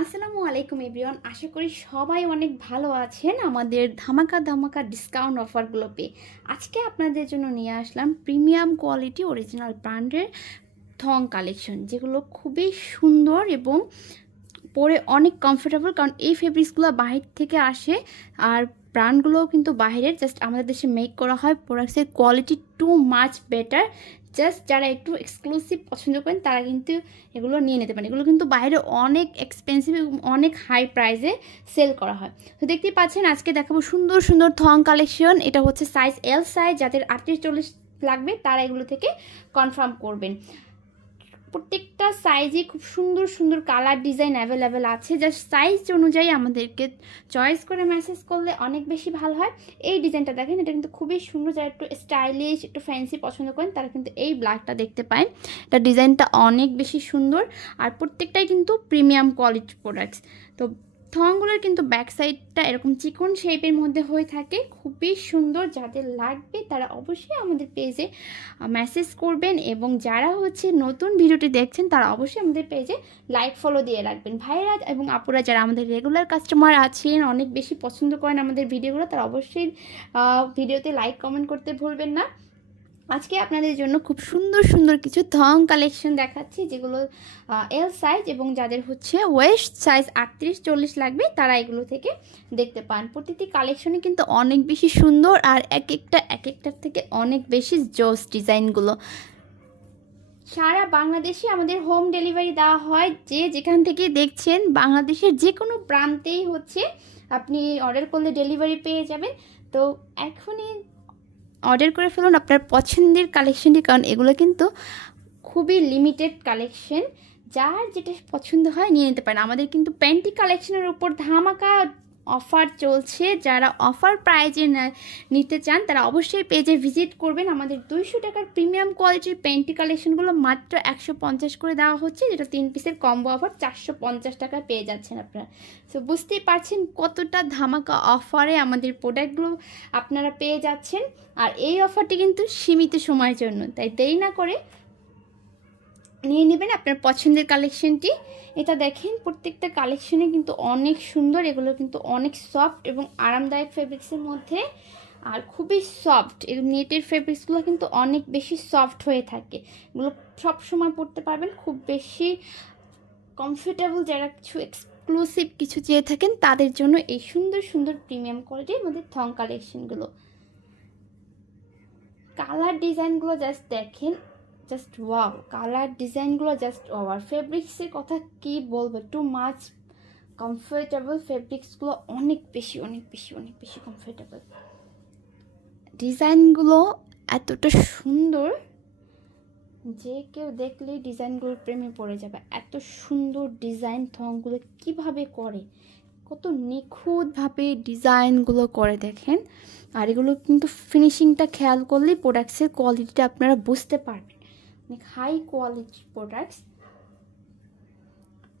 আসসালামু আলাইকুম এভরিওয়ান, আশা করি সবাই অনেক ভালো আছেন। আমাদের ধামাকা ধামাকা ডিসকাউন্ট অফারগুলো পেয়ে আজকে আপনাদের জন্য নিয়ে আসলাম প্রিমিয়াম কোয়ালিটি অরিজিনাল ব্র্যান্ডের থং কালেকশন, যেগুলো খুবই সুন্দর এবং পরে অনেক কমফোর্টেবল। কারণ এই ফেব্রিক্সগুলো বাহির থেকে আসে আর ব্র্যান্ডগুলোও কিন্তু বাইরের, জাস্ট আমাদের দেশে মেক করা হয়। প্রোডাক্টসের quality too much better. Just যারা একটু এক্সক্লুসিভ পছন্দ করেন তারা কিন্তু এগুলো নিয়ে নিতে পারেন। এগুলো কিন্তু বাইরে অনেক এক্সপেন্সিভ এবং অনেক হাই প্রাইসে সেল করা হয়। তো দেখতেই পাচ্ছেন আজকে দেখাবো সুন্দর সুন্দর থং কালেকশন। এটা হচ্ছে সাইজ এল সাইজ, যাদের 38-40 লাগবে তারা এগুলো থেকে কনফার্ম করবেন। প্রত্যেকটা সাইজে খুব সুন্দর সুন্দর কালার ডিজাইন অ্যাভেলেবেল আছে। জাস্ট সাইজ অনুযায়ী আমাদেরকে চয়েস করে মেসেজ করলে অনেক বেশি ভালো হয়। এই ডিজাইনটা দেখেন, এটা কিন্তু খুবই সুন্দর। যারা একটু স্টাইলিশ একটু ফ্যান্সি পছন্দ করেন তারা কিন্তু এই ব্ল্যাকটা দেখতে পায়। এটা ডিজাইনটা অনেক বেশি সুন্দর আর প্রত্যেকটাই কিন্তু প্রিমিয়াম কোয়ালিটি প্রোডাক্টস। তো থংগুলোর কিন্তু ব্যাক সাইডটা এরকম চিকন শেপের মধ্যে হয়ে থাকে, খুবই সুন্দর। যাদের লাগবে তারা অবশ্যই আমাদের পেজে মেসেজ করবেন এবং যারা হচ্ছে নতুন ভিডিওটি দেখছেন তারা অবশ্যই আমাদের পেজে লাইক ফলো দিয়ে রাখবেন। ভাইরা এবং আপুরা যারা আমাদের রেগুলার কাস্টমার আছেন, অনেক বেশি পছন্দ করেন আমাদের ভিডিওগুলো, তারা অবশ্যই ভিডিওতে লাইক কমেন্ট করতে ভুলবেন না। আজকে আপনাদের জন্য খুব সুন্দর সুন্দর কিছু থং কালেকশন দেখাচ্ছি, যেগুলো এল সাইজ এবং যাদের হচ্ছে ওয়েস্ট সাইজ 38-40 লাগবে তারা এগুলো থেকে দেখতে পান। প্রতিটি কালেকশনে কিন্তু অনেক বেশি সুন্দর আর এক একটার থেকে অনেক বেশি জোস ডিজাইনগুলো। সারা বাংলাদেশে আমাদের হোম ডেলিভারি দেওয়া হয়। যে যেখান থেকে দেখছেন বাংলাদেশের যে কোনো প্রান্তেই হচ্ছে আপনি অর্ডার করলে ডেলিভারি পেয়ে যাবেন। তো এখনই অর্ডার করে ফেলুন আপনার পছন্দের কালেকশনটি, কারণ এগুলো কিন্তু খুবই লিমিটেড কালেকশন। যার যেটা পছন্দ হয় নিয়ে নিতে পারেন। আমাদের কিন্তু প্যান্টি কালেকশনের উপর ধামাকা অফার চলছে। যারা অফার প্রাইজে নিতে চান তারা অবশ্যই পেজে ভিজিট করবেন। আমাদের 200 টাকার প্রিমিয়াম কোয়ালিটির প্যান্টি কালেকশনগুলো মাত্র 150 করে দেওয়া হচ্ছে, যেটা 3 পিসের কম্বো অফার 450 টাকায় পেয়ে যাচ্ছেন আপনারা। তো বুঝতেই পারছেন কতটা ধামাকা অফারে আমাদের প্রোডাক্টগুলো আপনারা পেয়ে যাচ্ছেন। আর এই অফারটি কিন্তু সীমিত সময়ের জন্য, তাই দেরি না করে নিয়ে নেবেন আপনার পছন্দের কালেকশনটি। এটা দেখেন প্রত্যেকটা কালেকশনে কিন্তু অনেক সুন্দর। এগুলো কিন্তু অনেক সফট এবং আরামদায়ক ফেব্রিক্সের মধ্যে, আর খুবই সফট। এই নেটের ফেব্রিক্সগুলো কিন্তু অনেক বেশি সফট হয়ে থাকে। এগুলো সব সময় পরতে পারবেন, খুব বেশি কমফোর্টেবল। যারা কিছু এক্সক্লুসিভ কিছু চেয়ে থাকেন তাদের জন্য এই সুন্দর সুন্দর প্রিমিয়াম কোয়ালিটির মধ্যে থং কালেকশনগুলো। কালার ডিজাইনগুলো জাস্ট দেখেন, জাস্ট ওয়াও। কালার ডিজাইনগুলো জাস্ট ওয়াও। ফেব্রিক্সের কথা কি বলবো, টু মাচ কমফোর্টেবল। ফেব্রিক্সগুলো অনেক বেশি অনেক বেশি অনেক বেশি কমফোর্টেবল। ডিজাইনগুলো এতটা সুন্দর যে কেউ দেখলেই ডিজাইনগুলোর প্রেমে পড়ে যাবে। এত সুন্দর ডিজাইন থংগুলো কিভাবে করে, কত নিখুঁতভাবে ডিজাইনগুলো করে দেখেন। আর এগুলো কিন্তু ফিনিশিংটা খেয়াল করলেই প্রোডাক্টসের কোয়ালিটিটা আপনারা বুঝতে পারবেন, অনেক হাই কোয়ালিটির প্রোডাক্টস।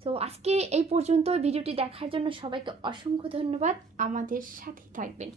তো আজকে এই পর্যন্ত। ভিডিওটি দেখার জন্য সবাইকে অসংখ্য ধন্যবাদ। আমাদের সাথেই থাকবেন।